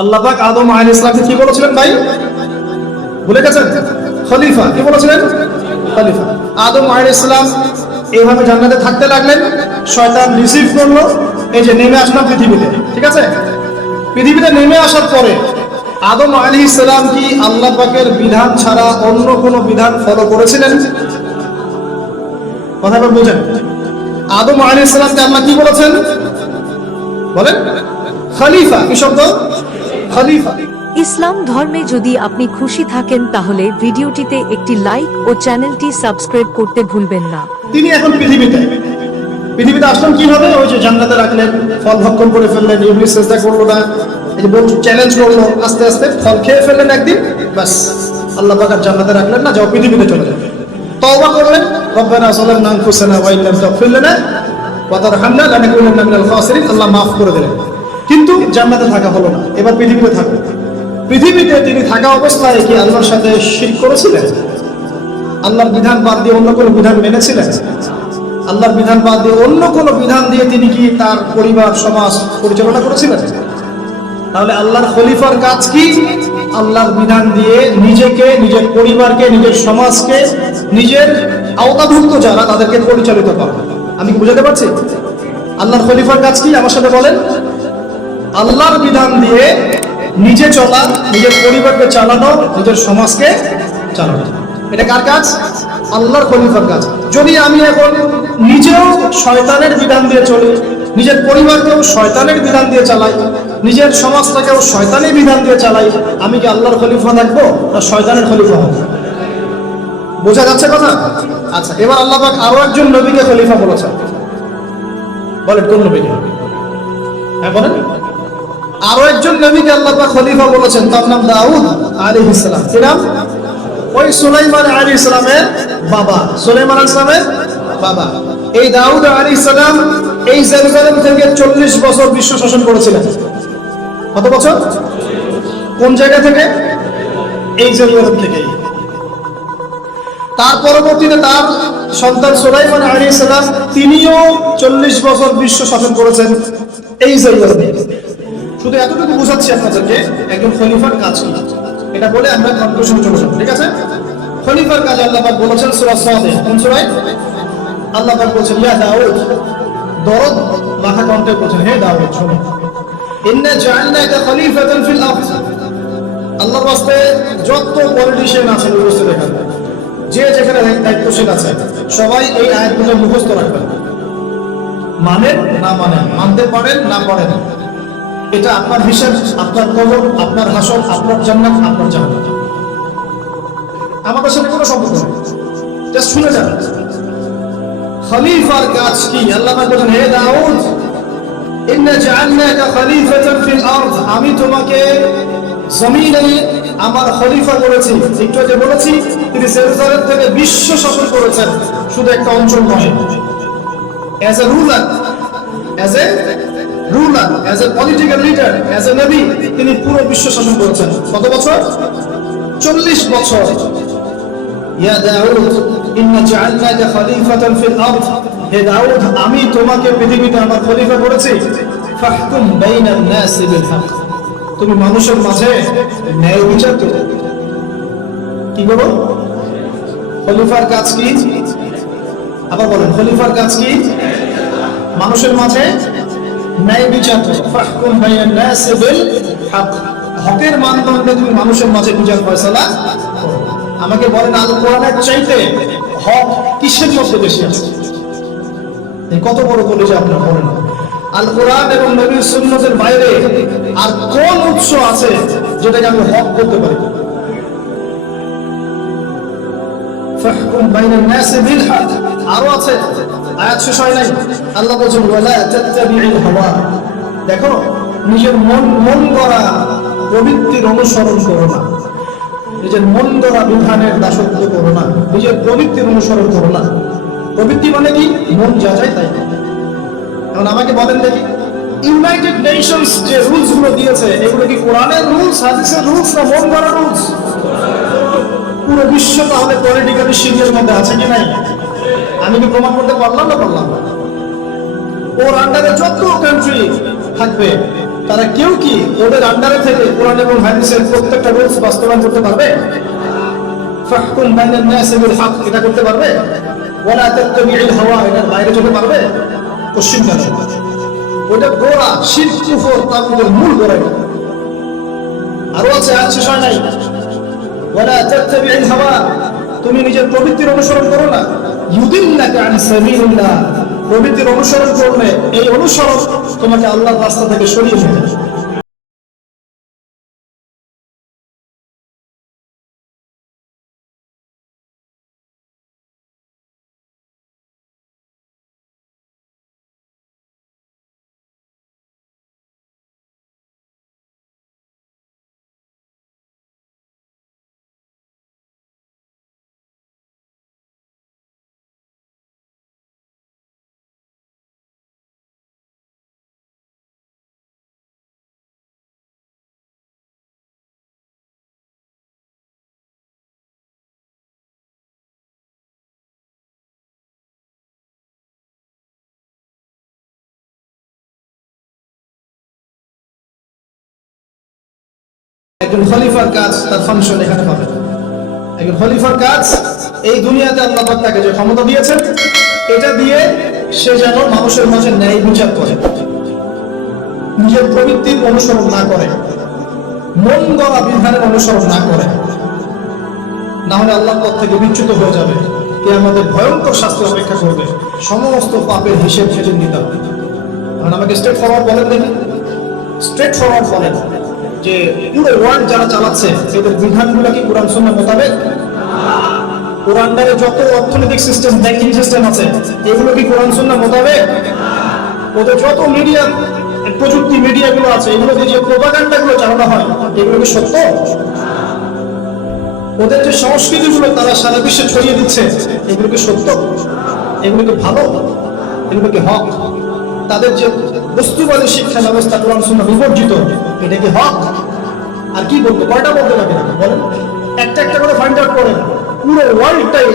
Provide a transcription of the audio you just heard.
আল্লাহ পাক আদম আলাইহিস সালামকে কি বলেছিলেন ভাই? ভুলে গেছেন? খলিফা। কি বলেছিলেন? খলিফা। আদম আলাইহিস সালাম এইভাবে জান্নাতে থাকতে লাগলেন, শয়তান রিসিভ করলো, এই যে নেমে আসলাম পৃথিবীতে, ঠিক আছে? পৃথিবীতে নেমে আসার পরে আদম আলাইহিস সালাম কি আল্লাহ পাকের বিধান ছাড়া অন্য কোনো বিধান ফলো করেছিলেন? কথাটা বুঝেন। আদম আলাইহিস সালামকে আল্লাহ কি বলেছেন? বলেন। খলিফা। কি শব্দ? খলিফা। ইসলাম ধর্মে যদি আপনি খুশি থাকেন তাহলে ভিডিওটিতে একটি লাইক ও চ্যানেলটি সাবস্ক্রাইব করতে ভুলবেন না। তিনি এখন পৃথিবীতে আসলেন কিভাবে? ওই যে জান্নাতে রাখলেন, ফল ভক্ষণ করে ফেললেন, ইবলিস সিজদা করলো না, এই যে বন্ধু চ্যালেঞ্জ করলো, আস্তে আস্তে ফল খেয়ে ফেললেন একদিন, বাস আল্লাহ পাক আর জান্নাতে রাখলেন না, যাও পৃথিবীতে চলে যাবে। তওবা করলেন, রব্বানা যালামনা আনফুসানা ওয়া ইল্লাম তাগফির লানা ওয়া তারহামনা লানাকুনান্না মিনাল খাসিরিন, আল্লাহ মাফ করে দিলেন। কিন্তু জান্নাতে থাকা হলো না, এবার পৃথিবীতে থাকো। পৃথিবীতে তিনি থাকা অবস্থায় কি আল্লাহর সাথে শিরক করেছিলেন? আল্লাহর বিধান বাদ দিয়ে অন্য কোনো বিধান মেনেছিলেন? আল্লাহর বিধান বাদ দিয়ে অন্য কোনো বিধান দিয়ে তিনি কি তার পরিবার সমাজ পরিচালনা করেছিলেন? তাহলে আল্লাহর খলিফার কাজ কি? আল্লাহর বিধান দিয়ে নিজেকে, নিজের পরিবারকে, নিজের সমাজকে, নিজের আওতাভুক্ত যারা তাদেরকে পরিচালিত করা। আমি কি বুঝাতে পারছি? আল্লাহর খলিফার কাজ কি? আমার সাথে বলেন। আল্লাহর বিধান দিয়ে নিজে চলা, নিজের পরিবারকে চালানো, নিজের সমাজকে চালানো। এটা কার কাজ? আল্লাহর খলিফার কাজ। যদি আমি এখন নিজেও শয়তানের বিধান দিয়ে চলি, নিজের পরিবারকেও শয়তানের বিধান দিয়ে চালাই, নিজের সমাজটাকেও শয়তানের বিধান দিয়ে চালাই, আমি কি আল্লাহর খলিফা থাকবো না শয়তানের খলিফা হবো? বোঝা যাচ্ছে কথা? আচ্ছা, এবার আল্লাহ পাক আরো একজন নবীকে খলিফা বলেছেন। বলেন কোন নবীকে? হ্যাঁ বলেন। আরো একজন নবীকে আল্লাহ পাক খলিফা বলেছেন, তার নাম দাউদ আলাইহিস সালাম। কি নাম? ওই সুলাইমান আলাইহিস সালামের বাবা, সুলাইমান আলাইহিস সালামের বাবা। এই দাউদ আলাইহিস সালাম এই জেরুজালেম থেকে 40 বছর বিশ্ব শাসন করেছিলেন। কত বছর? কোন জায়গা থেকে? এই জেরুজালেম থেকে। তার পরবর্তীতে তার সন্তান সুলাইমান আলাইহিস সালাম তিনিও 40 বছর বিশ্ব শাসন করেছেন এই জেরুজালেমে। শুধু এতটুকু বোঝাচ্ছি আপনাদেরকে একজন খলিফার কাজ কি, এটা বলে আমরা কনক্লুশন চলে যাব, ঠিক আছে? খলিফার কাজ আল্লাহ পাক বলেছেন সূরা সাদ, কোন সূরায়? আল্লাহ পাক বলেছেন, ইয়া দাউদ, দরদ মাথা কণ্ঠে বলেছেন, হে দাউদ শোনো, ইন্না জাআলনাকা খলিফাতান ফিল আরদ। আল্লাহর রাস্তে যত পলিটিশিয়ান আছেন উপস্থিত এখানে, যে যেখানে দায়িত্বশীল আছে, সবাই এই আয়াতগুলো মুখস্থ রাখবেন। মানেন না মানেন, মানতে পারেন না পারেন, এটা আপনার হিসাব, আপনার কবর, আপনার হাসর, আপনার জান্নাত, আপনার জাহান্নাম। আমাদের সাথে কোনো সম্পর্ক নেই, জাস্ট শুনে যান। খলিফার কাজ কি? আল্লাহ পাক বলেন, হে দাউদ, ইন্না জাআলনাকা খলিফাতান ফিল আরদ, আমি তোমাকে জমিনে আমার খলিফা করেছি। একটু আগে বলেছি তিনি জেরুজালেম থেকে বিশ্ব শাসন করেছেন, শুধু একটা অঞ্চল নয়। As a ruler, as a political leader, as a নবী, তিনি পুরো বিশ্ব শাসন করেছেন। কত বছর? 40 বছর। ইয়া দাউদ, ইন্না জাআলনাকা খলিফাতান ফিল আরদ, হে দাউদ, আমি তোমাকে পৃথিবীতে আমার খলিফা করেছি। ফাহকুম বাইনান নাসি বিল হক, তুমি মানুষের মাঝে ন্যায় বিচার করো। কি করো? খলিফার কাজ কি? আবার বলেন, খলিফার কাজ কি? মানুষের মাঝে ন্যায় বিচার করো। ফাহকুম বাইনান নাসি বিল হক, হকের মানদণ্ডে তুমি মানুষের মাঝে বিচার ফয়সালা করো। আমাকে বলেন, আল কোরআনের চাইতে হক কিসের মধ্যে বেশি আছে? কত বড় কলেজে আপনারা বলেন, আল কোরআন এবং নবীর সুন্নতের বাইরে আর কোন উৎস আছে যেটাকে আমি হক করতে পারি? ফাহকুম বাইনান নাসি বিল হক। আরো আছে, আয়াত শেষ হয় নাই। আল্লাহ বলেন, ওয়ালা তাত্তাবিউল হাওয়া, দেখো নিজের মন গড়া প্রবৃত্তির অনুসরণ করো না, নিজের মন গড়া বিধানের দাসত্ব করো না, নিজের প্রবৃত্তির অনুসরণ করো না। প্রবৃত্তি মানে কি? মন যা যায় তাই। এখন আমাকে বলেন দেখি, ইউনাইটেড নেশনস যে রুলস গুলো দিয়েছে, এগুলো কি কোরআনের রুলস, হাদিসের রুলস, না মন গড়া রুলস? পুরো বিশ্ব তাহলে পলিটিক্যালি শিরিকের মধ্যে আছে কি নাই? আমি কি প্রমাণ করতে পারলাম না? পারলাম। ওর আন্ডারে যত কান্ট্রি থাকবে তারা কেউ কি ওদের আন্ডারে থেকে কোরআন এবং হাদিসের প্রত্যেকটা রুলস বাস্তবায়ন করতে পারবে? ফাহকুম বাইনান নাসি বিল হক, এটা করতে পারবে? ওয়ালা তাত্তাবিউল হাওয়া, এটার বাইরে যেতে পারবে? কোশ্চিন কেন? ওটা গোড়া, শিরক কুফর তাগুতের মূল গোড়া। আরো আছে, আর শেষ হয় নাই। ওয়ালা তাত্তাবিউল হাওয়া, তুমি নিজের প্রবৃত্তির অনুসরণ করো না। ইউদিল্লাকা আন সাবিলিল্লাহ, প্রবৃত্তির অনুসরণ করলে এই অনুসরণ তোমাকে আল্লাহর রাস্তা থেকে সরিয়ে নেবে। একজন খলিফার কাজ, তার ফাংশন এখানে পাবেন। একজন খলিফার কাজ, এই দুনিয়াতে আল্লাহ পাক তাকে যে ক্ষমতা দিয়েছেন, এটা দিয়ে সে যেন মানুষের মাঝে ন্যায় বিচার করে, নিজের প্রবৃত্তির অনুসরণ না করে, মন গড়া বিধানের অনুসরণ না করে, না হলে আল্লাহর পথ থেকে বিচ্যুত হয়ে যাবে। কে আমাদের ভয়ঙ্কর শাস্তি অপেক্ষা করবে, সমস্ত পাপের হিসেব সেদিন নিতে হবে। এখন আমাকে স্ট্রেট ফরওয়ার্ড বলেন দেখি, স্ট্রেট ফরওয়ার্ড বলেন যে পুরো ওয়ার্ল্ড যারা চালাচ্ছে এদের বিধানগুলো কি কোরআন সুন্নাহ মোতাবেক? কোরআন দ্বারা যত অর্থনৈতিক সিস্টেম, ব্যাংকিং সিস্টেম আছে, এগুলো কি কোরআন সুন্নাহ মোতাবেক? ওদের যত মিডিয়া, প্রযুক্তি মিডিয়াগুলো আছে, এগুলো দিয়ে যে প্রোপাগান্ডাগুলো চালানো হয়, এগুলো কি সত্য? ওদের যে সংস্কৃতিগুলো তারা সারা বিশ্বে ছড়িয়ে দিচ্ছে, এগুলো কি সত্য? এগুলো কি ভালো? এগুলো কি হক? তাদের যে বস্তুবাদী শিক্ষা ব্যবস্থা কোরআন সুন্নাহ বিবর্জিত, এটা কি হক? আর কি বলবো, কয়টা বলতে পারবে না বলেন? একটা একটা করে ফাইন্ড আউট করেন। পুরো ওয়ার্ল্ডটাই